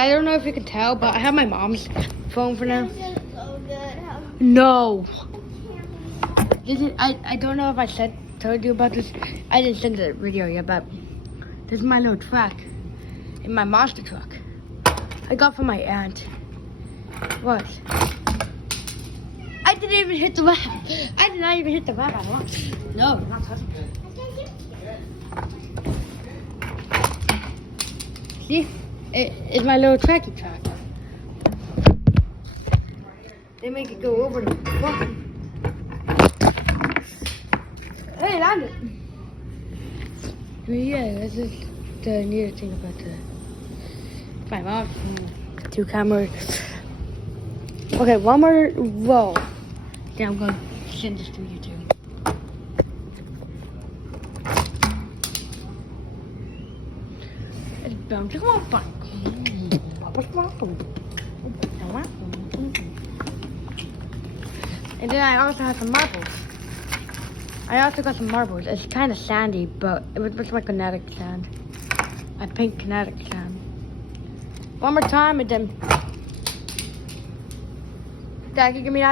I don't know if you can tell, but I have my mom's phone for now. No. I don't know if I told you about this. I didn't send the video yet, but this is my little truck. In my monster truck. I got from my aunt. What? I didn't even hit the web. I did not even hit the web at all. No, I'm not touching it. See? It's my little tracky track. They make it go over the fucking. Hey, landed. Yeah, this is the neat thing about my mom. Two cameras. Okay, one more roll. Then I'm going to send this to YouTube. It's bound to come on fun. And then I also have some marbles. I also got some marbles. It's kind of sandy, but it looks like kinetic sand. A pink kinetic sand. One more time and then... Dad, can you give me that?